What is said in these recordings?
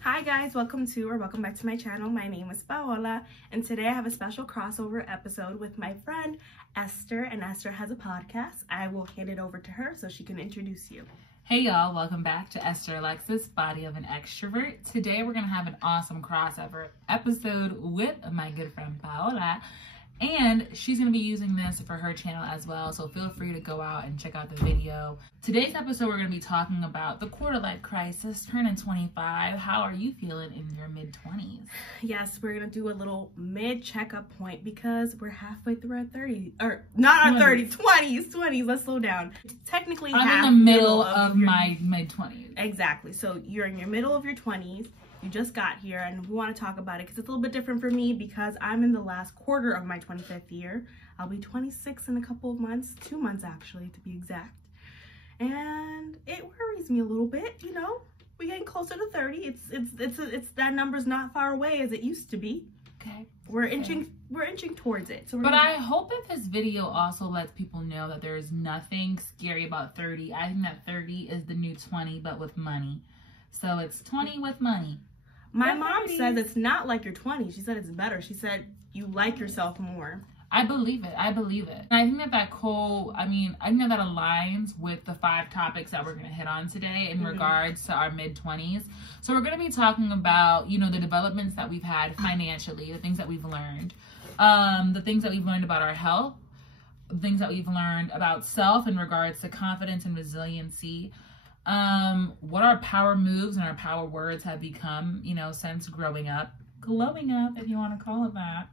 Hi guys, welcome back to my channel. My name is Paola, and today I have a special crossover episode with my friend Esther, and Esther has a podcast. I will hand it over to her so she can introduce you. Hey y'all, welcome back to Esther Alexis, Body of an Extrovert. Today we're going to have an awesome crossover episode with my good friend Paola, and she's going to be using this for her channel as well, so feel free to go out and check out the video. Today's episode we're going to be talking about the quarter-life crisis, turning 25. How are you feeling in your mid-20s? Yes, we're going to do a little mid-checkup point because we're halfway through our 30s, or not our 30s, 20s, let's slow down. Technically I'm in the middle of my mid-20s. Exactly, so you're in your middle of your 20s. You just got here, and we want to talk about it because it's a little bit different for me because I'm in the last quarter of my 25th year. I'll be 26 in a couple of months, 2 months actually to be exact. And it worries me a little bit, you know. We're getting closer to 30. It's that number's not far away as it used to be. Okay. We're inching towards it. So I hope that this video also lets people know that there is nothing scary about 30. I think that 30 is the new 20, but with money. So it's 20 with money. My mom says it's not like your 20s. She said it's better. She said you like yourself more. I believe it. I believe it. And I think that I think that aligns with the 5 topics that we're going to hit on today in regards to our mid-20s. So we're going to be talking about, you know, the developments that we've had financially, the things that we've learned, the things that we've learned about our health, the things that we've learned about self in regards to confidence and resiliency, what our power moves and our power words have become, you know, since glowing up, if you want to call it that.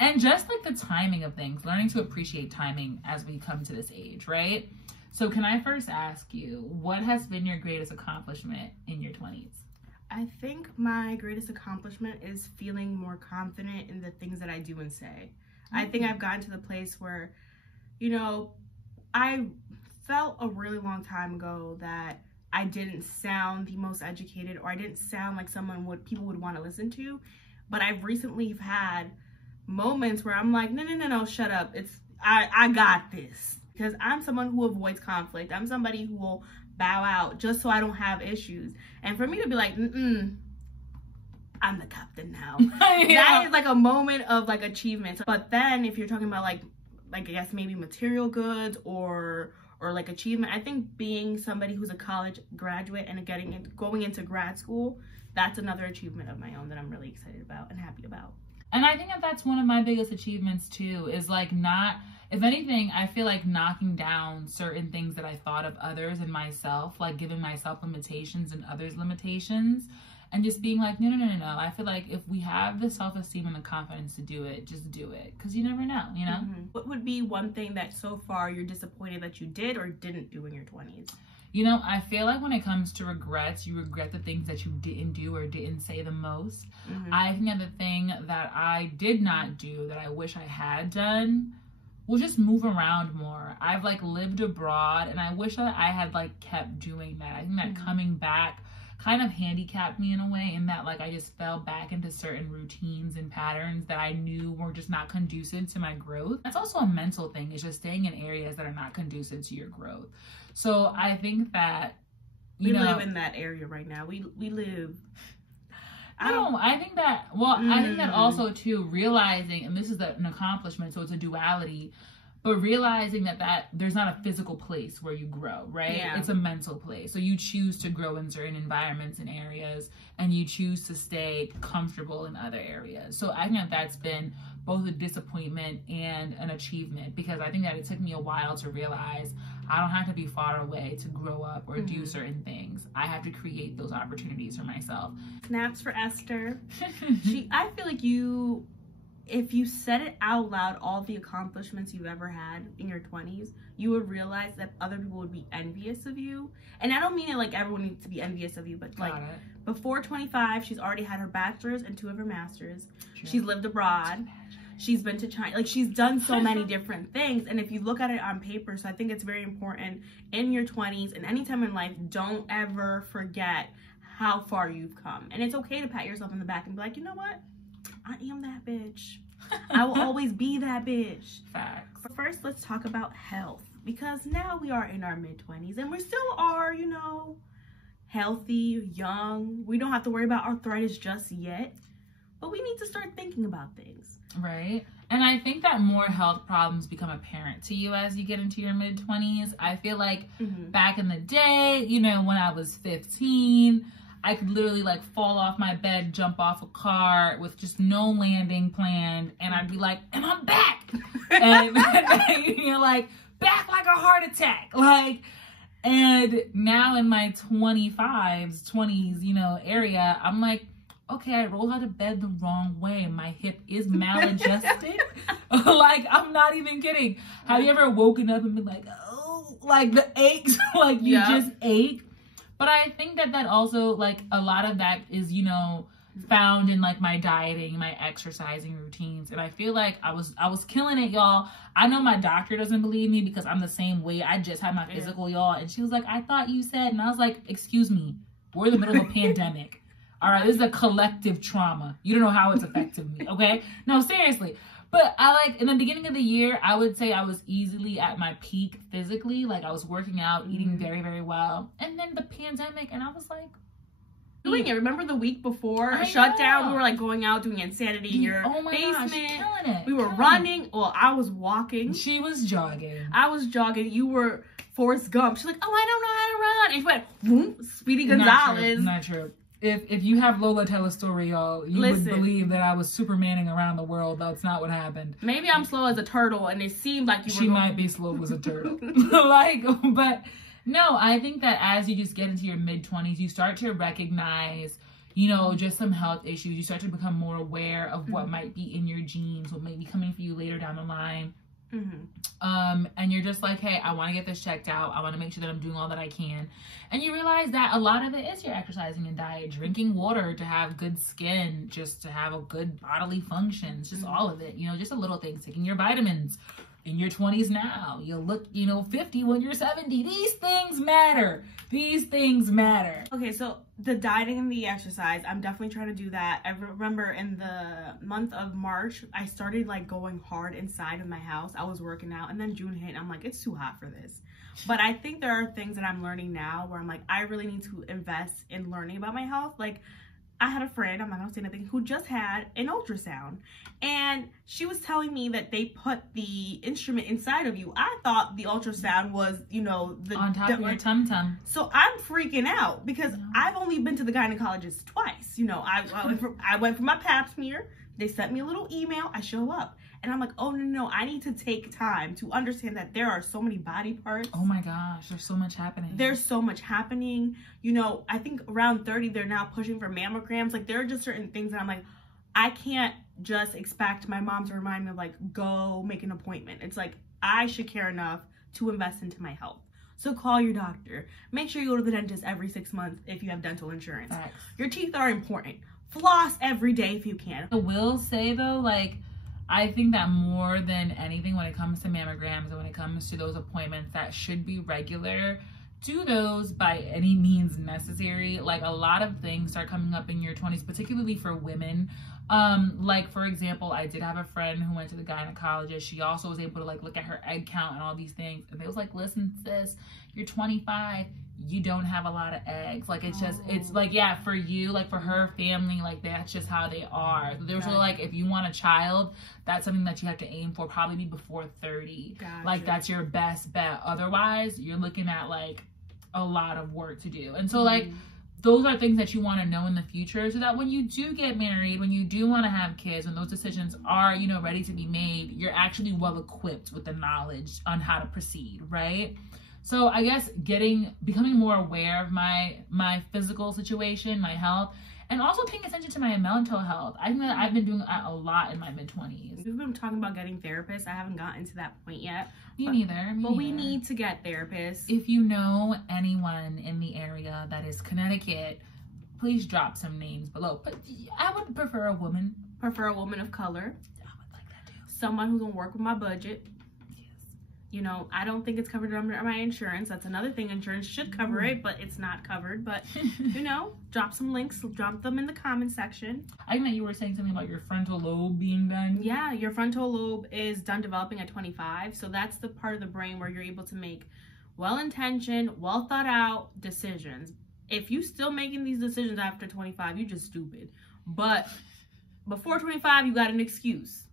And just like the timing of things, learning to appreciate timing as we come to this age, right? So can I first ask you, what has been your greatest accomplishment in your 20s? I think my greatest accomplishment is feeling more confident in the things that I do and say. I think I've gotten to the place where, you know, I felt a really long time ago that I didn't sound the most educated, or I didn't sound like people would want to listen to. But I've recently had moments where I'm like, no, shut up. I got this. Because I'm someone who avoids conflict. I'm somebody who will bow out just so I don't have issues. And for me to be like, I'm the captain now. Yeah. That is like a moment of like achievement. But then if you're talking about like I guess maybe material goods or like achievement, I think being somebody who's a college graduate and going into grad school, that's another achievement of my own that I'm really excited about and happy about. And I think that that's one of my biggest achievements too, is like if anything, I feel like knocking down certain things that I thought of others and myself, like giving myself limitations and others limitations, and just being like, no. I feel like if we have the self-esteem and the confidence to do it, just do it. Because you never know, you know? What would be one thing that so far you're disappointed that you did or didn't do in your 20s? You know, I feel like when it comes to regrets, you regret the things that you didn't do or didn't say the most. I think that the thing that I did not do that I wish I had done was just move around more. I've like lived abroad, and I wish that I had like kept doing that. I think that coming back kind of handicapped me in a way, in that like I just fell back into certain routines and patterns that I knew were just not conducive to my growth. That's also a mental thing, is just staying in areas that are not conducive to your growth. So I think that we live in that area right now. We live. I think that also too, realizing, and this is an accomplishment, so it's a duality, but realizing that there's not a physical place where you grow, right? Yeah. It's a mental place. So you choose to grow in certain environments and areas, and you choose to stay comfortable in other areas. So I think that that's been both a disappointment and an achievement, because I think that it took me a while to realize I don't have to be far away to grow up or do certain things. I have to create those opportunities for myself. Snaps for Esther. I feel like if you said it out loud, all the accomplishments you've ever had in your 20s, you would realize that other people would be envious of you. And I don't mean it like everyone needs to be envious of you, but like before 25, she's already had her bachelor's and 2 of her master's. True. She's lived abroad. She's been to China. Like, she's done so many different things. And if you look at it on paper, so I think it's very important in your 20s and any time in life, don't ever forget how far you've come. And it's okay to pat yourself in the back and be like, you know what? I am that bitch. I will always be that bitch. Facts. But first, let's talk about health, because now we are in our mid-20s and we still are, you know, healthy, young. We don't have to worry about arthritis just yet, but we need to start thinking about things. Right. And I think that more health problems become apparent to you as you get into your mid-20s. I feel like back in the day, you know, when I was 15, I could literally like fall off my bed, jump off a car with just no landing planned, and I'd be like, and I'm back. And you're like, back like a heart attack. Like, and now in my 20s, you know, area, I'm like, okay, I rolled out of bed the wrong way. My hip is maladjusted. Like, I'm not even kidding. Have you ever woken up and been like, oh, like the aches, like you just ache? But I think that also, like, a lot of that is, you know, found in like my dieting, my exercising routines. And I feel like I was killing it, y'all. I know my doctor doesn't believe me because I'm the same way. I just had my physical, y'all. And she was like, I thought you said, and I was like, excuse me, we're in the middle of a pandemic. All right, this is a collective trauma. You don't know how it's affected me, okay? No, seriously. But I like, in the beginning of the year, I would say I was easily at my peak physically. Like, I was working out, eating very, very well. And then the pandemic, and I was like, doing it. Remember the week before shutdown? We were like going out doing insanity in your basement. Gosh, killing it. We were running. Well, I was walking. She was jogging. I was jogging. You were Forrest Gump. She's like, oh, I don't know how to run. And she went, whoop, Speedy Gonzalez. Not true. If you have Lola tell a story, y'all, you would believe that I was Supermaning around the world. That's not what happened. Maybe I'm slow as a turtle, and it seemed like you were. She might be slow as a turtle. Like, but no, I think that as you just get into your mid-20s, you start to recognize, you know, just some health issues. You start to become more aware of what might be in your genes, what might be coming for you later down the line. And you're just like, hey, I want to get this checked out. I want to make sure that I'm doing all that I can. And you realize that a lot of it is your exercising and diet, drinking water to have good skin, just to have a good bodily functions, just all of it, you know, just the little things, taking your vitamins. In your 20s now, you'll look, you know, 50 when you're 70. These things matter. These things matter. Okay, so the dieting and the exercise, I'm definitely trying to do that. I remember in the month of March, I started like going hard inside of my house. I was working out, and then June hit, and I'm like, it's too hot for this. But I think there are things that I'm learning now where I'm like, I really need to invest in learning about my health. Like, I had a friend, I'm not gonna say anything, who just had an ultrasound, and she was telling me that they put the instrument inside of you. I thought the ultrasound was, you know, on top of your tum-tum. So I'm freaking out because I've only been to the gynecologist twice. You know, I went for my pap smear. They sent me a little email. I show up. And I'm like, oh, no, I need to take time to understand that there are so many body parts. Oh, my gosh. There's so much happening. There's so much happening. You know, I think around 30, they're now pushing for mammograms. Like, there are just certain things that I'm like, I can't just expect my mom to remind me of, like, go make an appointment. It's like, I should care enough to invest into my health. So call your doctor. Make sure you go to the dentist every 6 months if you have dental insurance. Facts. Your teeth are important. Floss every day if you can. I will say, though, like, I think that more than anything, when it comes to mammograms and when it comes to those appointments that should be regular, do those by any means necessary. Like, a lot of things start coming up in your 20s, particularly for women. Like, for example, I did have a friend who went to the gynecologist. She also was able to, like, look at her egg count and all these things. And they was like, listen, sis, you're 25. You don't have a lot of eggs. Like, it's just, it's like, yeah, for you, like, for her family, like, that's just how they are. So there's like, if you want a child, that's something that you have to aim for, probably before 30. Gotcha. Like, that's your best bet. Otherwise, you're looking at, like, a lot of work to do. And so, like, those are things that you want to know in the future, so that when you do get married, when you do want to have kids, when those decisions are, you know, ready to be made, you're actually well equipped with the knowledge on how to proceed, right? So I guess becoming more aware of my physical situation, my health, and also paying attention to my mental health. I think that I've been doing that a lot in my mid-20s. We've been talking about getting therapists. I haven't gotten to that point yet. Me neither. But we need to get therapists. If you know anyone in the area that is Connecticut, please drop some names below. But I would prefer a woman. Prefer a woman of color. I would like that too. Someone who's gonna work with my budget. You know, I don't think it's covered under my insurance. That's another thing. Insurance should cover it, but it's not covered. But, you know, drop some links. Drop them in the comment section. I think that you were saying something about your frontal lobe being done. Yeah, your frontal lobe is done developing at 25. So that's the part of the brain where you're able to make well-intentioned, well-thought-out decisions. If you still making these decisions after 25, you're just stupid. But before 25, you got an excuse.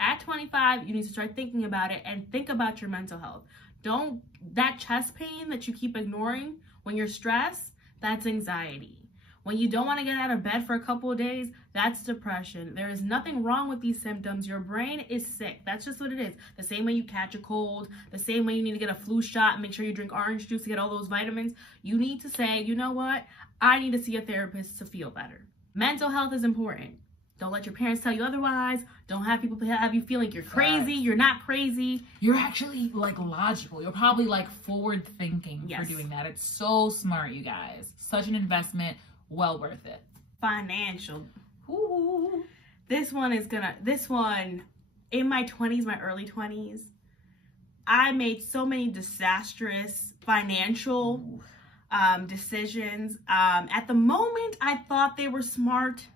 At 25, you need to start thinking about it and think about your mental health. That chest pain that you keep ignoring when you're stressed, that's anxiety. When you don't want to get out of bed for a couple of days, that's depression. There is nothing wrong with these symptoms. Your brain is sick. That's just what it is. The same way you catch a cold, the same way you need to get a flu shot and make sure you drink orange juice to get all those vitamins. You need to say, you know what? I need to see a therapist to feel better. Mental health is important. Don't let your parents tell you otherwise. Don't have people have you feel like you're crazy. You're not crazy. You're actually like logical. You're probably like forward thinking for doing that. It's so smart, you guys. Such an investment. Well worth it. Financial. Ooh. This one, in my 20s, my early 20s, I made so many disastrous financial decisions. At the moment, I thought they were smart.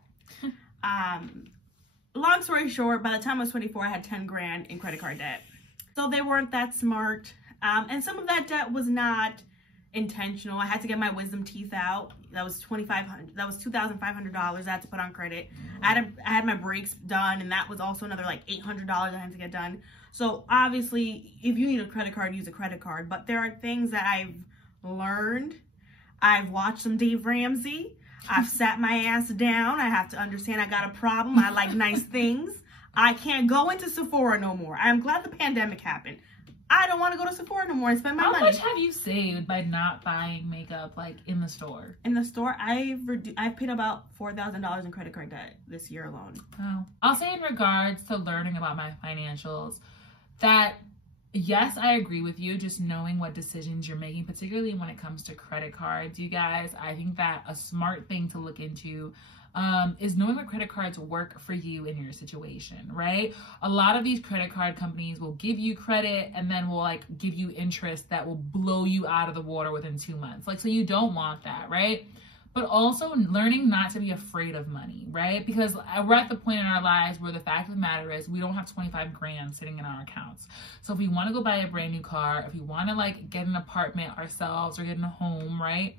Long story short, by the time I was 24, I had 10 grand in credit card debt. So they weren't that smart. And some of that debt was not intentional. I had to get my wisdom teeth out. That was $2,500. That was $2,500 I had to put on credit. I had my brakes done, and that was also another like $800 I had to get done. So obviously, if you need a credit card, use a credit card. But there are things that I've learned. I've watched some Dave Ramsey. I've sat my ass down. I have to understand I got a problem. I like nice things. I can't go into Sephora no more. I'm glad the pandemic happened. I don't want to go to Sephora no more and spend my money. How much have you saved by not buying makeup like in the store? In the store, I've paid about $4,000 in credit card debt this year alone. Oh. I'll say in regards to learning about my financials that yes, I agree with you. Just knowing what decisions you're making, particularly when it comes to credit cards, you guys, I think that a smart thing to look into is knowing what credit cards work for you in your situation, right? A lot of these credit card companies will give you credit and then will like give you interest that will blow you out of the water within 2 months. Like, so you don't want that, right? But also learning not to be afraid of money, right? Because we're at the point in our lives where the fact of the matter is we don't have 25 grand sitting in our accounts. So if we want to go buy a brand new car, if we want to like get an apartment ourselves or get in a home, right?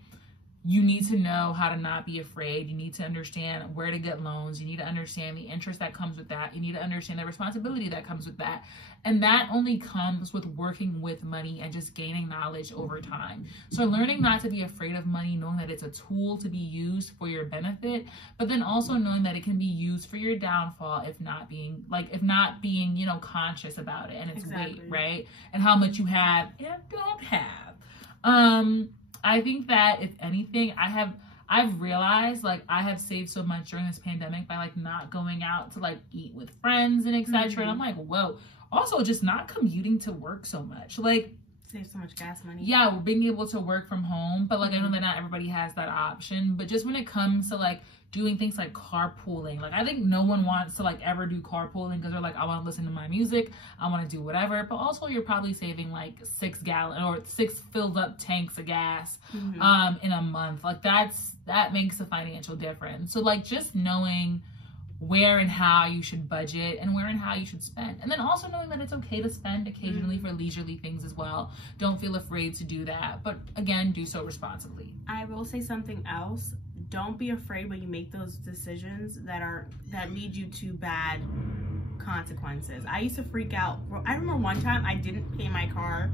You need to know how to not be afraid. You need to understand where to get loans. You need to understand the interest that comes with that. You need to understand the responsibility that comes with that. And that only comes with working with money and just gaining knowledge over time. So learning not to be afraid of money, knowing that it's a tool to be used for your benefit, but then also knowing that it can be used for your downfall if not being, you know, conscious about it and its weight, right? And how much you have and don't have. I think that if anything, I've realized like I have saved so much during this pandemic by like not going out to like eat with friends and etc. And I'm like, whoa. Also just not commuting to work so much. Like save so much gas money. Yeah, we're being able to work from home, but like I know that not everybody has that option. But just when it comes to like doing things like carpooling, like I think no one wants to like ever do carpooling because they're like, I want to listen to my music, I want to do whatever. But also you're probably saving like 6 gallon or 6 filled up tanks of gas in a month. Like that makes a financial difference. So like just knowing where and how you should budget and where and how you should spend. And then also knowing that it's okay to spend occasionally for leisurely things as well. Don't feel afraid to do that. But again, do so responsibly. I will say something else. Don't be afraid when you make those decisions that lead you to bad consequences. I used to freak out. I remember one time I didn't pay my car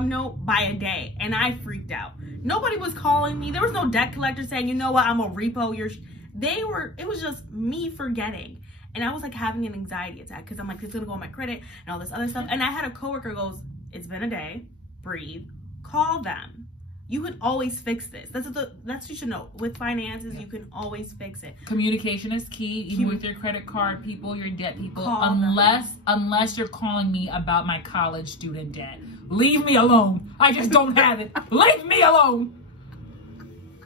note by a day and I freaked out. Nobody was calling me. There was no debt collector saying, you know what, I'm gonna repo your it was just me forgetting. And I was like having an anxiety attack because I'm like, it's gonna go on my credit and all this other stuff. And I had a coworker goes, it's been a day, breathe, call them. You can always fix this. That's what you should know. With finances, you can always fix it. Communication is key, even with your credit card people, your debt people, unless you're calling me about my college student debt. Leave me alone. I just don't have it. Leave me alone.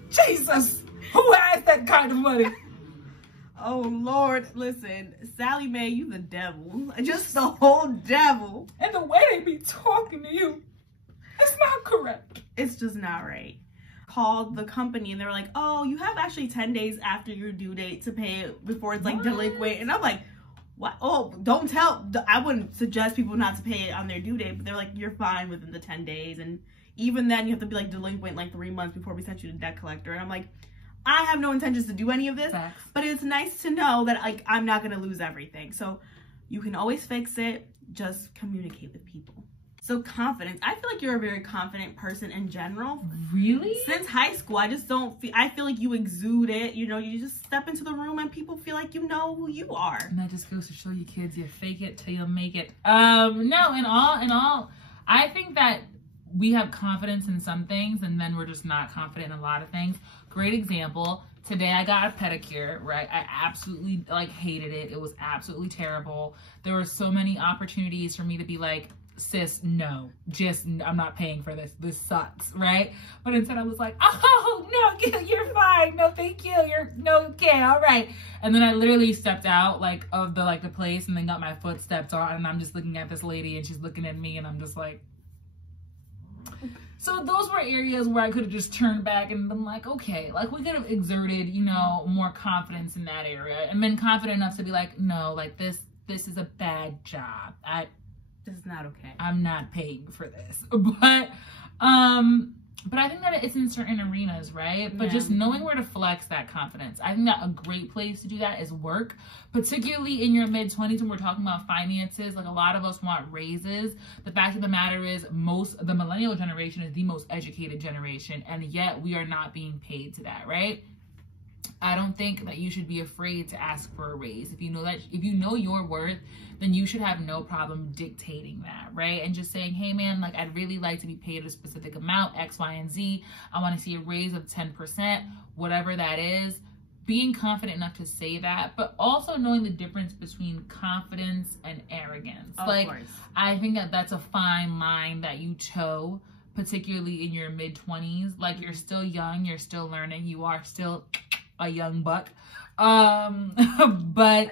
Jesus. Who has that kind of money? Oh, Lord. Listen, Sally Mae, you the devil. Just the whole devil. And the way they be talking to you, it's not correct. It's just not right. Called the company and they were like, oh, you have actually 10 days after your due date to pay it before it's like delinquent. And I'm like, what? Oh, don't tell. I wouldn't suggest people not to pay it on their due date, but they're like, you're fine within the 10 days. And even then you have to be like delinquent like 3 months before we sent you to debt collector. And I'm like, I have no intentions to do any of this. Facts. But it's nice to know that like I'm not gonna lose everything. So you can always fix it. Just communicate with people. So confidence. I feel like you're a very confident person in general. Really? Since high school, I just don't feel, I feel like you exude it. You know, you just step into the room and people feel like you know who you are. And that just goes to show you kids, you fake it till you make it. No, in all, I think that we have confidence in some things and then we're just not confident in a lot of things. Great example. Today I got a pedicure, right? I absolutely like hated it. It was absolutely terrible. There were so many opportunities for me to be like, sis, no, just, I'm not paying for this. This sucks, right? But instead I was like, oh, no, you're fine. No, thank you. Okay, all right. And then I literally stepped out like of the place and then got my foot stepped on and I'm just looking at this lady and she's looking at me and I'm just like, so those were areas where I could have just turned back and been like, okay, like we could have exerted, you know, more confidence in that area and been confident enough to be like, no, like this is a bad job. This is not okay. I'm not paying for this. But I think that it's in certain arenas, right? But just knowing where to flex that confidence. I think that a great place to do that is work, particularly in your mid-20s when we're talking about finances. Like a lot of us want raises. The fact of the matter is the millennial generation is the most educated generation, and yet we are not being paid to that, right? I don't think that you should be afraid to ask for a raise. If you know your worth, then you should have no problem dictating that, right? And just saying, hey man, like I'd really like to be paid a specific amount, X, Y, and Z. I want to see a raise of 10%, whatever that is. Being confident enough to say that, but also knowing the difference between confidence and arrogance. Of like, course. I think that that's a fine line that you toe, particularly in your mid-20s. Like you're still young, you're still learning, you are still a young buck. But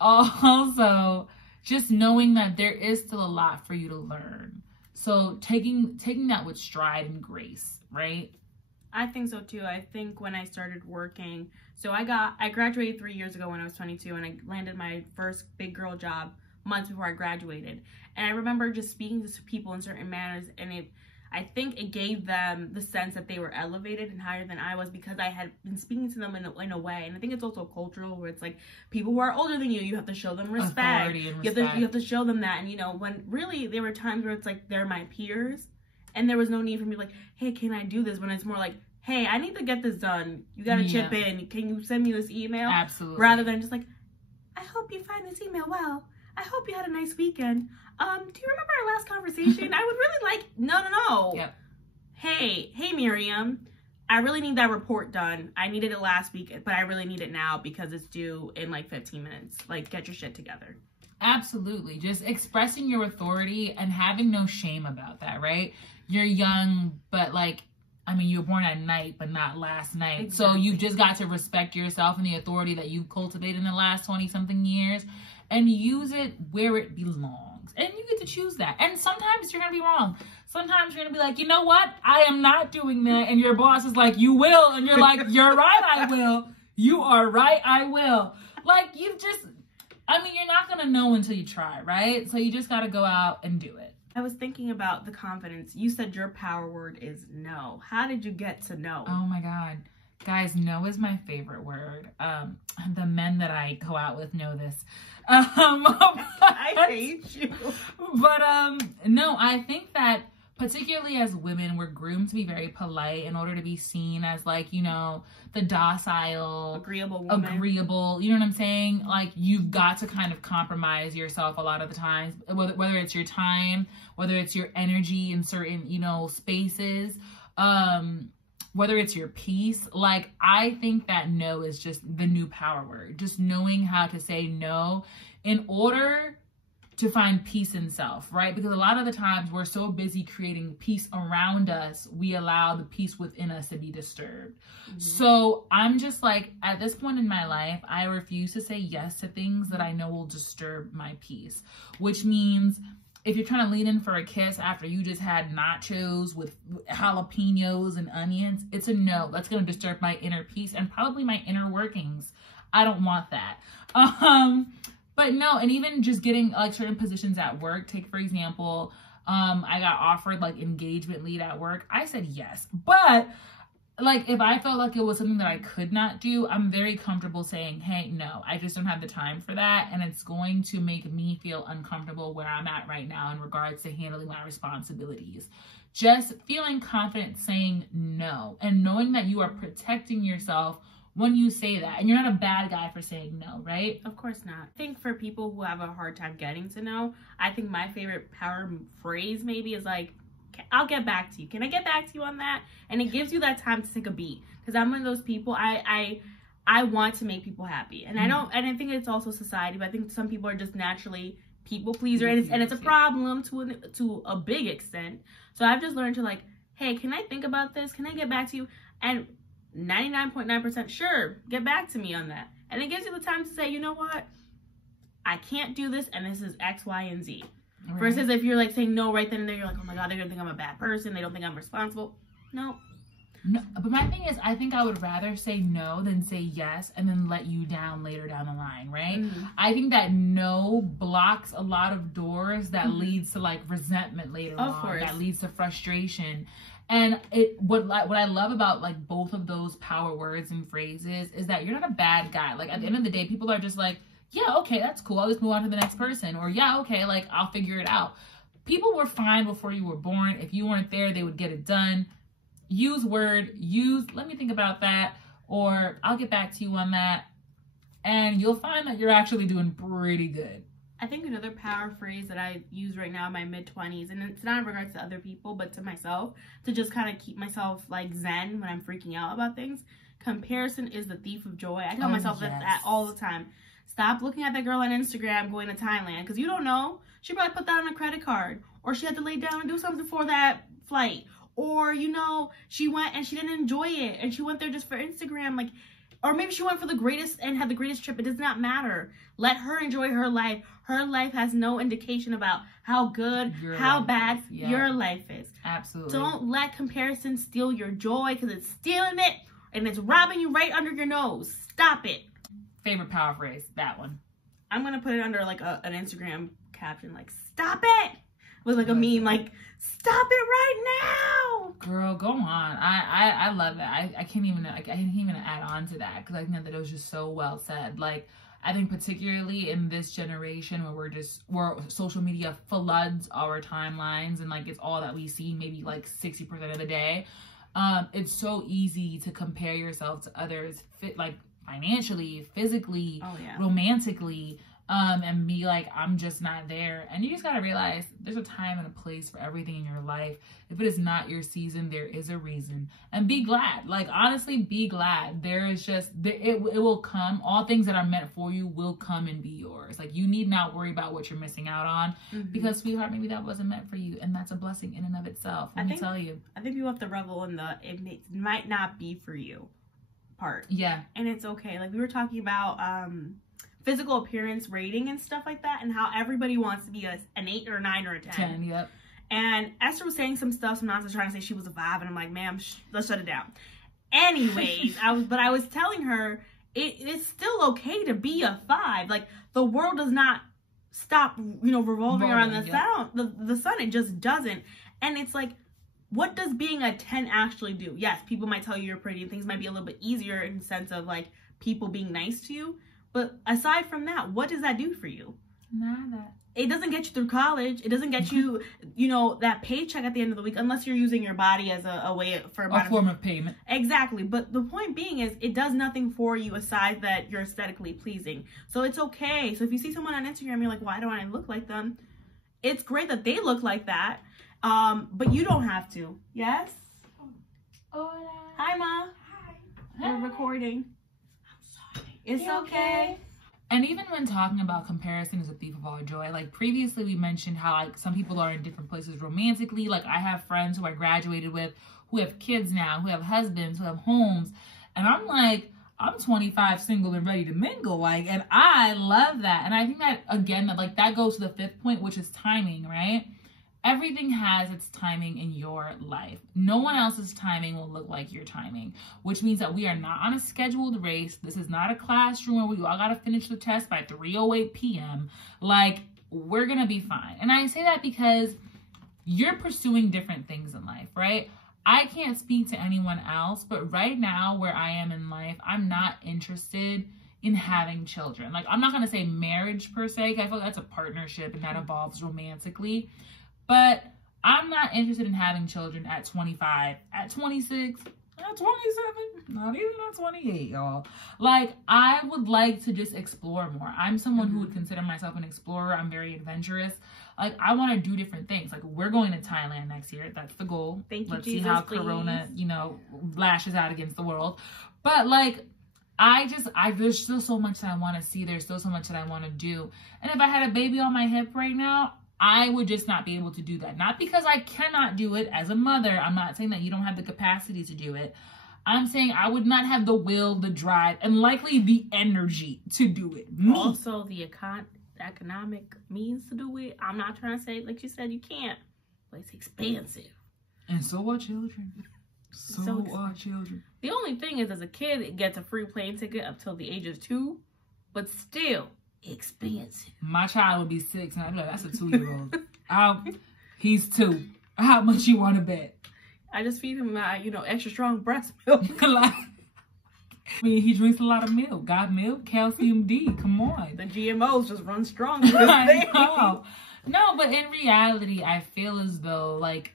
also just knowing that there is still a lot for you to learn. So taking that with stride and grace, right? I think so too. I think when I started working, so I graduated 3 years ago when I was 22 and I landed my first big girl job months before I graduated. And I remember just speaking to people in certain manners and I think it gave them the sense that they were elevated and higher than I was because I had been speaking to them in a way. And I think it's also cultural where it's like people who are older than you have to show them respect. Authority and respect. You have to show them that. And you know, when really there were times where it's like they're my peers and there was no need for me to be like, hey, can I do this? When it's more like, hey, I need to get this done. You got to chip in. Can you send me this email? Absolutely. Rather than just like, I hope you find this email well. I hope you had a nice weekend. Do you remember our last conversation? I would really like, no. Yep. Hey, Miriam, I really need that report done. I needed it last week, but I really need it now because it's due in like 15 minutes. Like, get your shit together. Absolutely. Just expressing your authority and having no shame about that, right? You're young, but like, I mean, you were born at night, but not last night. Exactly. So you've just got to respect yourself and the authority that you've cultivated in the last 20-something years and use it where it belongs. And you get to choose that. And sometimes you're going to be wrong. Sometimes you're going to be like, you know what? I am not doing that. And your boss is like, you will. And you're like, you're right, I will. You are right, I will. Like, you're not going to know until you try, right? So you just got to go out and do it. I was thinking about the confidence. You said your power word is no. How did you get to no? Oh my God. Guys, no is my favorite word. The men that I go out with know this. I hate you. But no, I think that particularly as women, we're groomed to be very polite in order to be seen as like, you know, the docile, agreeable woman. Agreeable, you know what I'm saying? Like you've got to kind of compromise yourself a lot of the times, whether it's your time, whether it's your energy in certain, you know, spaces, whether it's your peace. Like I think that no is just the new power word. Just knowing how to say no in order to find peace in self, right? Because a lot of the times we're so busy creating peace around us, we allow the peace within us to be disturbed. Mm-hmm. So I'm just like, at this point in my life, I refuse to say yes to things that I know will disturb my peace, which means if you're trying to lean in for a kiss after you just had nachos with jalapenos and onions, it's a no. That's going to disturb my inner peace and probably my inner workings. I don't want that. But no, and even just getting like certain positions at work, take for example, I got offered like engagement lead at work. I said yes. But like, if I felt like it was something that I could not do, I'm very comfortable saying, hey, no, I just don't have the time for that. And it's going to make me feel uncomfortable where I'm at right now in regards to handling my responsibilities. Just feeling confident saying no and knowing that you are protecting yourself when you say that. And you're not a bad guy for saying no, right? Of course not. I think for people who have a hard time getting to know, I think my favorite power phrase maybe is like, I'll get back to you. Can I get back to you on that? And it gives you that time to take a beat. Because I'm one of those people, I want to make people happy. And I think it's also society, but I think some people are just naturally people pleaser. And it's a problem to a big extent. So I've just learned to like, hey, can I think about this? Can I get back to you? And 99.9% sure, get back to me on that. And it gives you the time to say, you know what? I can't do this, and this is X, Y, and Z. Right. Versus if you're like saying no right then and there, you're like, oh my God, they're gonna think I'm a bad person. They don't think I'm responsible. No. But my thing is, I think I would rather say no than say yes and then let you down later down the line, right? Mm-hmm. I think that no blocks a lot of doors that leads to like resentment later on. That leads to frustration. And what I love about like both of those power words and phrases is that you're not a bad guy. Like at the end of the day, people are just like, yeah, okay, that's cool. I'll just move on to the next person. Or yeah, okay, like I'll figure it out. People were fine before you were born. If you weren't there, they would get it done. Use let me think about that. Or I'll get back to you on that. And you'll find that you're actually doing pretty good. I think another power phrase that I use right now in my mid-20s, and it's not in regards to other people, but to myself, to just kind of keep myself like zen when I'm freaking out about things. Comparison is the thief of joy. I tell myself that all the time. Stop looking at that girl on Instagram going to Thailand, because you don't know. She probably put that on a credit card, or she had to lay down and do something for that flight, or, you know, she went and she didn't enjoy it, and she went there just for Instagram, like, or maybe she went for the greatest and had the greatest trip. It does not matter. Let her enjoy her life. Her life has no indication about how good, how bad your life is. Absolutely. Don't let comparison steal your joy, because it's stealing it, and it's robbing you right under your nose. Stop it. Favorite power phrase, that one. I'm gonna put it under like an Instagram caption, like "Stop it," with like a meme, like "Stop it right now." Girl, go on. I love it. I can't even add on to that, because I think that it was just so well said. Like, I think particularly in this generation where social media floods our timelines and like it's all that we see, maybe like 60% of the day. It's so easy to compare yourself to others, like financially, physically, romantically, and be like, I'm just not there. And you just gotta realize there's a time and a place for everything in your life. If it is not your season, there is a reason. And be glad. Like, honestly, be glad. There is just, it will come. All things that are meant for you will come and be yours. Like, you need not worry about what you're missing out on, because, sweetheart, maybe that wasn't meant for you. And that's a blessing in and of itself. Let me tell you. I think people have to revel in the, it might not be for you part. Yeah. And it's okay. Like, we were talking about physical appearance rating and stuff like that, and how everybody wants to be an 8 or a 9 or a 10. 10, yep. And Esther was saying some stuff, some nonsense, trying to say she was a 5, and I'm like, ma'am, let's shut it down. Anyways, I was telling her it's still okay to be a 5. Like, the world does not stop, revolving around the sun. It just doesn't. And it's like, what does being a 10 actually do? Yes, people might tell you you're pretty, and things might be a little bit easier in the sense of like people being nice to you. But aside from that, what does that do for you? Nada. It doesn't get you through college. It doesn't get you, that paycheck at the end of the week, unless you're using your body as a way for a form of payment. Exactly. But the point being is, it does nothing for you aside that you're aesthetically pleasing. So it's okay. So if you see someone on Instagram, you're like, why don't I look like them? It's great that they look like that. But you don't have to. Yes? Hola. Hi, Ma. Hi. We're recording. It's okay. And even when talking about comparison is a thief of all joy, like previously we mentioned how like some people are in different places romantically. Like, I have friends who I graduated with who have kids now, who have husbands, who have homes. And I'm like, I'm 25, single and ready to mingle. Like, and I love that. And I think that, again, that goes to the 5th point, which is timing, right? Everything has its timing in your life. No one else's timing will look like your timing, which means that we are not on a scheduled race. This is not a classroom where we all got to finish the test by 3:08 p.m. Like, we're going to be fine. And I say that because you're pursuing different things in life, right? I can't speak to anyone else, but right now where I am in life, I'm not interested in having children. Like, I'm not going to say marriage per se, 'cause I feel like that's a partnership and that evolves romantically. But I'm not interested in having children at 25, at 26, at 27, not even at 28, y'all. Like, I would like to just explore more. I'm someone who would consider myself an explorer. I'm very adventurous. Like, I want to do different things. Like, we're going to Thailand next year. That's the goal. Thank you, Let's Jesus, see how please. Corona, lashes out against the world. But, like, there's still so much that I want to see. There's still so much that I want to do. And if I had a baby on my hip right now, I would just not be able to do that. Not because I cannot do it as a mother. I'm not saying that you don't have the capacity to do it. I'm saying I would not have the will, the drive, and likely the energy to do it. Also, the economic means to do it. I'm not trying to say, like you said, you can't, but it's expensive. And so are children. So are children. The only thing is, as a kid, it gets a free plane ticket up till the age of 2, but still expensive. My child would be 6, and I'd be like, that's a 2-year-old. He's 2. How much you want to bet? I just feed him, extra strong breast milk. He drinks a lot of milk. Got milk, calcium D. Come on. The GMOs just run strong. I know. No, but in reality, I feel as though, like,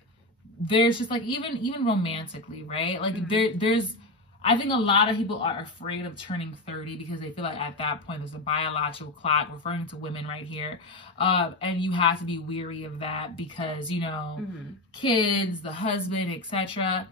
there's just, like, even romantically, right? Like, there's, I think a lot of people are afraid of turning 30 because they feel like at that point there's a biological clock, referring to women right here. And you have to be weary of that because, kids, the husband, etc.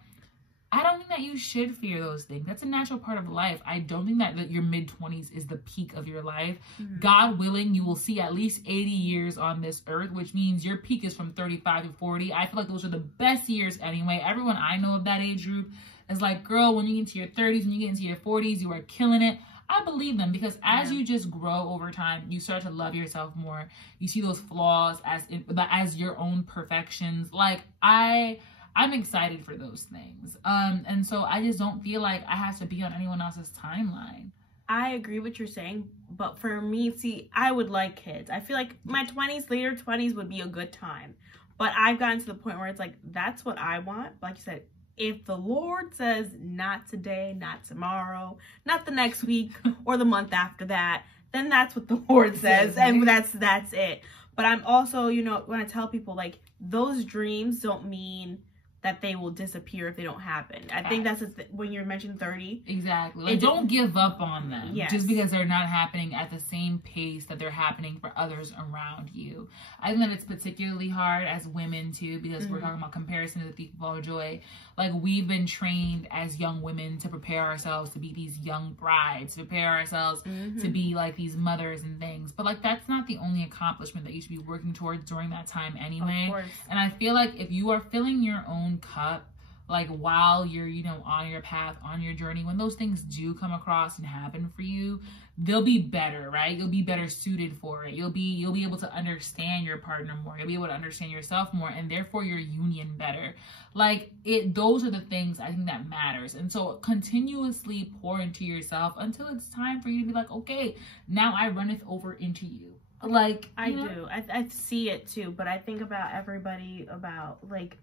I don't think that you should fear those things. That's a natural part of life. I don't think that your mid-20s is the peak of your life. God willing, you will see at least 80 years on this earth, which means your peak is from 35 to 40. I feel like those are the best years anyway. Everyone I know of that age group is like, girl, when you get into your 30s, when you get into your 40s, you are killing it. I believe them because as you just grow over time, you start to love yourself more. You see those flaws as your own perfections. Like, I'm excited for those things. And so I just don't feel like I have to be on anyone else's timeline. I agree with what you're saying, but for me, see, I would like kids. I feel like my 20s, later 20s would be a good time. But I've gotten to the point where it's like, that's what I want. Like you said, if the Lord says not today, not tomorrow, not the next week or the month after that, then that's what the Lord says. And that's it. But I'm also, when I tell people, like, those dreams don't mean that they will disappear if they don't happen. I think that's when you're mentioning 30. Exactly. Like, don't give up on them just because they're not happening at the same pace that they're happening for others around you. I think that it's particularly hard as women too, because we're talking about comparison to the thief of all joy. Like, we've been trained as young women to prepare ourselves to be these young brides, to prepare ourselves to be like these mothers and things. But like, that's not the only accomplishment that you should be working towards during that time anyway. Of course. And I feel like if you are filling your own cup, like, while you're on your path, on your journey, when those things do come across and happen for you, they'll be better, right? You'll be better suited for it. You'll be able to understand your partner more. You'll be able to understand yourself more, and therefore your union better. Like, those are the things I think that matters. And so continuously pour into yourself until it's time for you to be like, okay, now I runneth over into you. Like, I do. I see it too, but I think about everybody, about like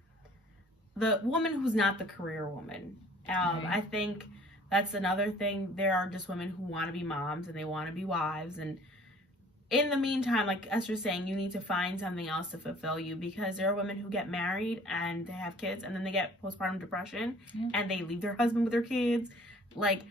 the woman who's not the career woman. I think that's another thing. There are just women who want to be moms and they want to be wives, and in the meantime, like Esther's saying, you need to find something else to fulfill you, because there are women who get married and they have kids and then they get postpartum depression and they leave their husband with their kids. Like,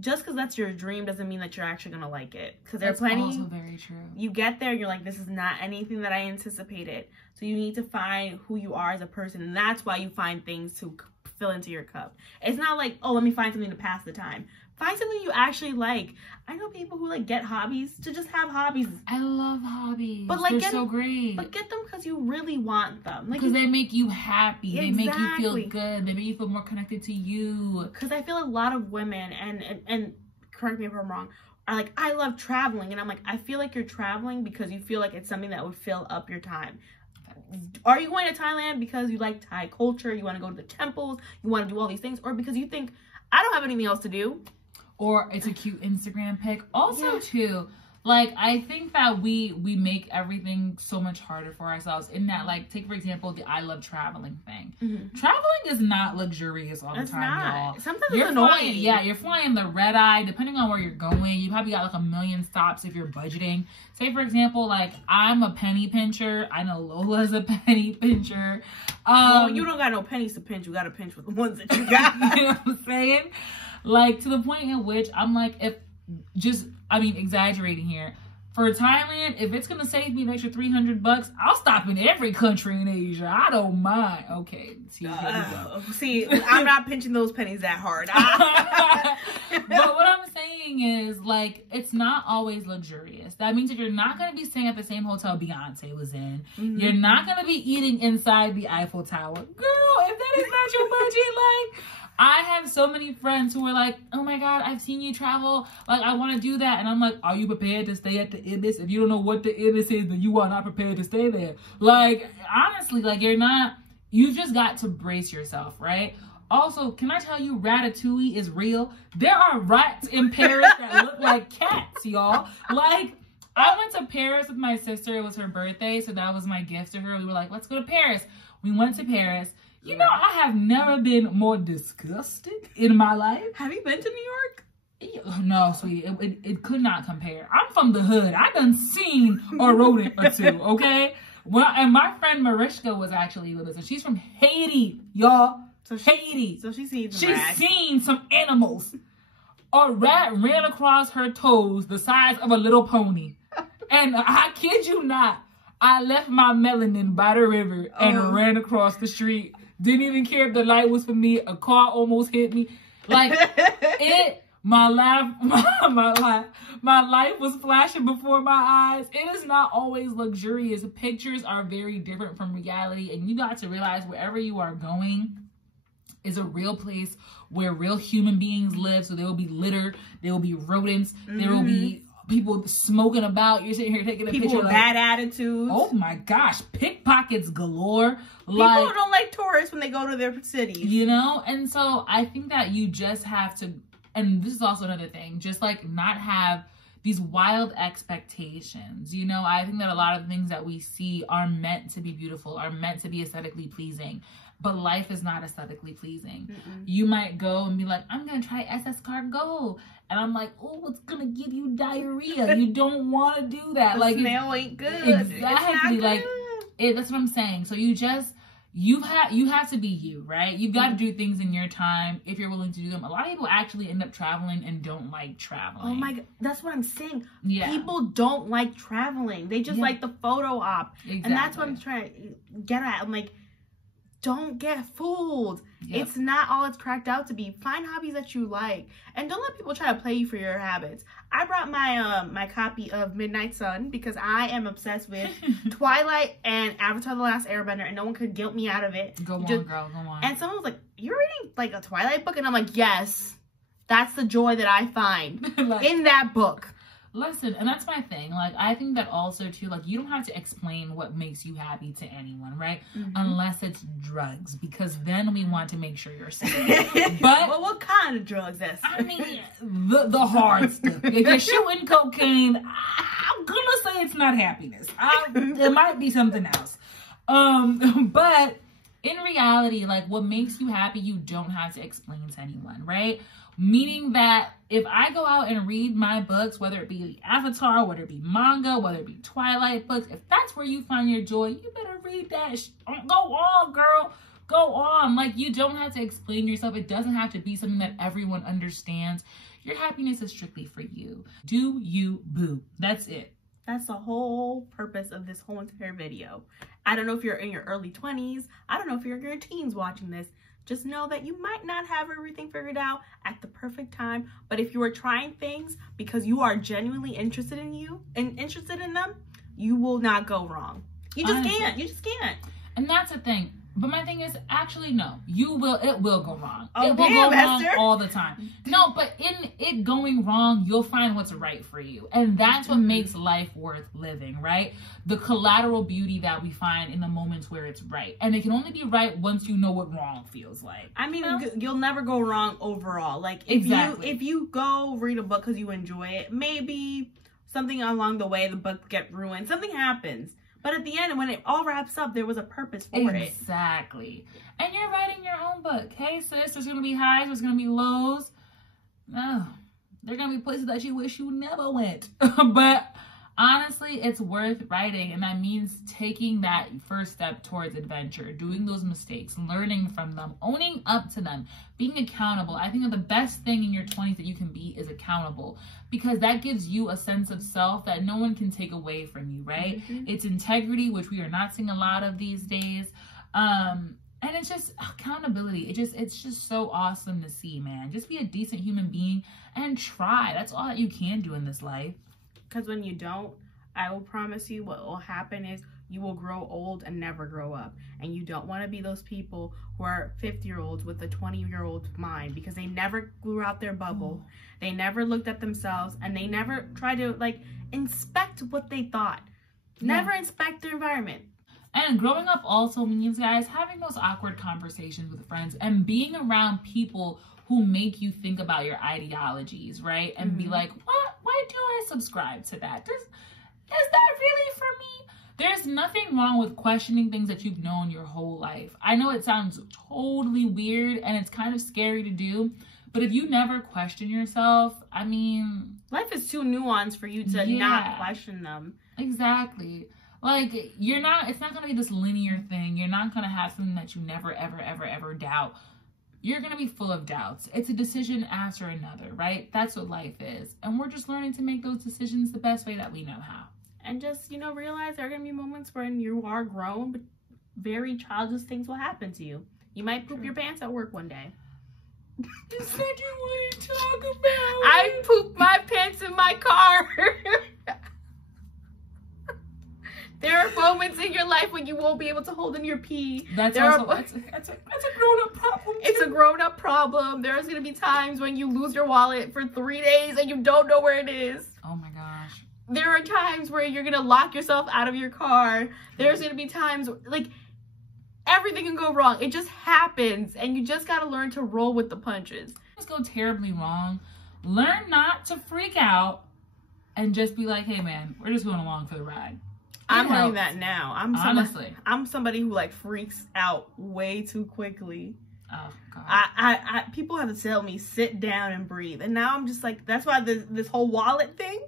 just because that's your dream doesn't mean that you're actually going to like it. Because there are plenty. That's also very true. You get there and you're like, this is not anything that I anticipated. So you need to find who you are as a person. And that's why you find things to fill into your cup. It's not like, oh, let me find something to pass the time. Find something you actually like. I know people who like get hobbies to just have hobbies. I love hobbies. But like, they're so great. But get them because you really want them. Because they make you happy. Exactly. They make you feel good. They make you feel more connected to you. Because I feel a lot of women, and correct me if I'm wrong, are like, I love traveling. And I'm like, I feel like you're traveling because you feel like it's something that would fill up your time. Are you going to Thailand because you like Thai culture, you want to go to the temples, you want to do all these things, or because you think, I don't have anything else to do? Or it's a cute Instagram pic. Also, too, Like, I think that we make everything so much harder for ourselves in that, like, take, for example, the I love traveling thing. Mm-hmm. Traveling is not luxurious all the time, y'all. Sometimes You're it's annoying. flying, yeah, you're flying the red eye, depending on where you're going. You probably got, like, 1 million stops if you're budgeting. Say, for example, like, I'm a penny pincher. I know Lola's a penny pincher. Well, you don't got no pennies to pinch. You got to pinch with the ones that you got. You know what I'm saying? Like, to the point in which I'm like, exaggerating here. For Thailand, if it's gonna save me an extra $300, I'll stop in every country in Asia. I don't mind. Okay, see, I'm not pinching those pennies that hard. But what I'm saying is, like, it's not always luxurious. That means that you're not gonna be staying at the same hotel Beyonce was in. Mm-hmm. You're not gonna be eating inside the Eiffel Tower, girl. If that is not your budget, like. I have so many friends who are like, oh my God, I've seen you travel. Like, I want to do that. And I'm like, are you prepared to stay at the Ibis? If you don't know what the Ibis is, then you are not prepared to stay there. Like, honestly, like, you just got to brace yourself, right? Also, can I tell you, Ratatouille is real? There are rats in Paris that look like cats, y'all. Like, I went to Paris with my sister. It was her birthday, so that was my gift to her. We were like, let's go to Paris. We went to Paris. You know, I have never been more disgusted in my life. Have you been to New York? No, sweetie. It could not compare. I'm from the hood. I done seen a rodent or two, okay? Well, and my friend Mariska was actually with us, and she's from Haiti, y'all. Haiti. So she's seen some animals. A rat ran across her toes the size of a little pony. And I kid you not, I left my melanin by the river and ran across the street. Didn't even care if the light was for me. A car almost hit me. Like, my life was flashing before my eyes. It is not always luxurious. Pictures are very different from reality. And you got to realize wherever you are going is a real place where real human beings live. So there will be litter. There will be rodents. Mm-hmm. There will be people smoking about. You're sitting here taking a picture. People with bad attitudes. Oh my gosh, pickpockets galore. People don't like tourists when they go to their cities. You know? And so I think that you just have to, and this is also another thing, just like not have these wild expectations. You know, I think that a lot of the things that we see are meant to be beautiful, are meant to be aesthetically pleasing. But life is not aesthetically pleasing. Mm-mm. You might go and be like, I'm going to try SS Cargo. And I'm like, oh, it's going to give you diarrhea. You don't want to do that. The smell ain't good. Exactly. Like, that's what I'm saying. So you have to be you, right? You've got to do things in your time if you're willing to do them. A lot of people actually end up traveling and don't like traveling. Oh my God. That's what I'm saying. Yeah. People don't like traveling. They just like the photo op. Exactly. And that's what I'm trying to get at. I'm like, don't get fooled. Yep. It's not all it's cracked out to be. Find hobbies that you like. And don't let people try to play you for your habits. I brought my my copy of Midnight Sun because I am obsessed with Twilight and Avatar: The Last Airbender, and no one could guilt me out of it. Go on, girl. Go on. And someone was like, you're reading like a Twilight book? And I'm like, yes. That's the joy that I find in that book. Listen, and that's my thing. Like, I think that also, too, like, you don't have to explain what makes you happy to anyone, right? Mm-hmm. Unless it's drugs, because then we want to make sure you're safe. But well, what kind of drugs? I mean, the hard stuff. If you're shooting cocaine, I'm gonna say it's not happiness. It might be something else. But in reality, like, what makes you happy, you don't have to explain to anyone, right? Meaning that if I go out and read my books, whether it be Avatar, whether it be manga, whether it be Twilight books, if that's where you find your joy, you better read that. Go on, girl. Go on. Like, you don't have to explain yourself. It doesn't have to be something that everyone understands. Your happiness is strictly for you. Do you, boo. That's it. That's the whole purpose of this whole entire video. I don't know if you're in your early 20s. I don't know if you're in your teens watching this. Just know that you might not have everything figured out at the perfect time. But if you are trying things because you are genuinely interested in them, you will not go wrong. You just can't. You just can't. And that's the thing. But my thing is, actually, no. It will go wrong. Oh, it will go wrong all the time. No, but in it going wrong, you'll find what's right for you. And that's what makes life worth living, right? The collateral beauty that we find in the moments where it's right. And it can only be right once you know what wrong feels like. I mean, you'll never go wrong overall. Like, if you go read a book because you enjoy it, maybe something along the way, the book get ruined. Something happens. But at the end, when it all wraps up, there was a purpose for it. Exactly. And you're writing your own book. Hey, sis, there's going to be highs, there's going to be lows. No, there are going to be places that you wish you never went. But honestly, it's worth writing. And that means taking that first step towards adventure, doing those mistakes, learning from them, owning up to them, being accountable. I think that the best thing in your 20s that you can be is accountable, because that gives you a sense of self that no one can take away from you, right? Mm-hmm. It's integrity, which we are not seeing a lot of these days. And it's just accountability. It's just so awesome to see, man. Just be a decent human being and try. That's all that you can do in this life. Because when you don't, I will promise you what will happen is you will grow old and never grow up. And you don't want to be those people who are 50-year-olds with a 20-year-old mind, because they never grew out their bubble. They never looked at themselves, and they never tried to like inspect what they thought. Never inspect their environment. And growing up also means, guys, having those awkward conversations with friends and being around people who make you think about your ideologies, right? And be like, what? Why do I subscribe to that? Is that really for me? There's nothing wrong with questioning things that you've known your whole life. I know it sounds totally weird and it's kind of scary to do, but if you never question yourself, I mean... life is too nuanced for you to not question them. Exactly. Like, it's not going to be this linear thing. You're not going to have something that you never, ever, ever, ever doubt. You're going to be full of doubts. It's a decision after another, right? That's what life is. And we're just learning to make those decisions the best way that we know how. And just, realize there are going to be moments when you are grown, but very childish things will happen to you. You might poop your pants at work one day. You said you wanted to talk about it. I pooped my pants in my car. There are moments in your life when you won't be able to hold in your pee. That's a grown-up problem. It's a grown-up problem. There's going to be times when you lose your wallet for 3 days and you don't know where it is. Oh my gosh. There are times where you're going to lock yourself out of your car. There's going to be times, like, everything can go wrong. It just happens, and you just got to learn to roll with the punches. Things go terribly wrong. Learn not to freak out and just be like, hey, man, we're just going along for the ride. I'm learning that now. Honestly. I'm somebody who like freaks out way too quickly. Oh God. I people have to tell me sit down and breathe, and now I'm just like, that's why this whole wallet thing.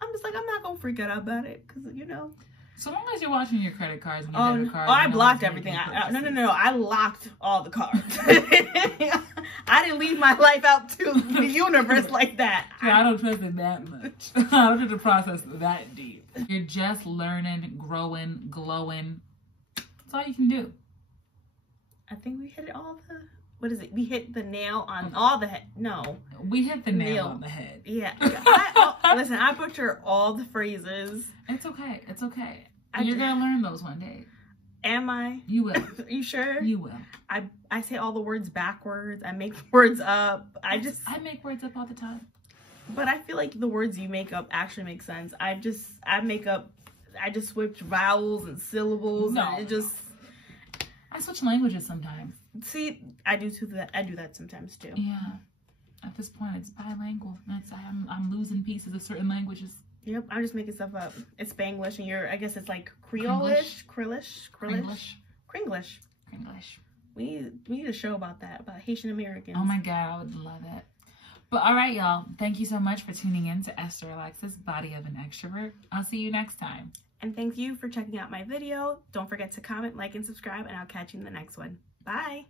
I'm just like, I'm not gonna freak out about it, because So long as you're watching your credit cards when you get a card. Oh, I blocked everything. No. I locked all the cards. I didn't leave my life out to the universe like that. I don't trust it that much. I don't have to process that deep. You're just learning, growing, glowing. That's all you can do. I think we hit all the... What is it? We hit the nail on all the head. No. We hit the nail on the head. Yeah. Listen, I butcher all the phrases. It's okay. It's okay. You're going to learn those one day. Am I? You will. Are you sure? You will. I say all the words backwards. I make words up. I make words up all the time. But I feel like the words you make up actually make sense. I just switch vowels and syllables. No. And it just... I switch languages sometimes. See, I do that sometimes too. Yeah. At this point, it's bilingual. I'm losing pieces of certain languages. Yep, I'm just making stuff up. It's Spanglish, and I guess it's like Creole-ish, Kringlish. We need a show about that, about Haitian Americans. Oh my God, I would love it. But all right, y'all. Thank you so much for tuning in to Esther Alexis, Body of an Extrovert. I'll see you next time. And thank you for checking out my video. Don't forget to comment, like, and subscribe, and I'll catch you in the next one. Bye.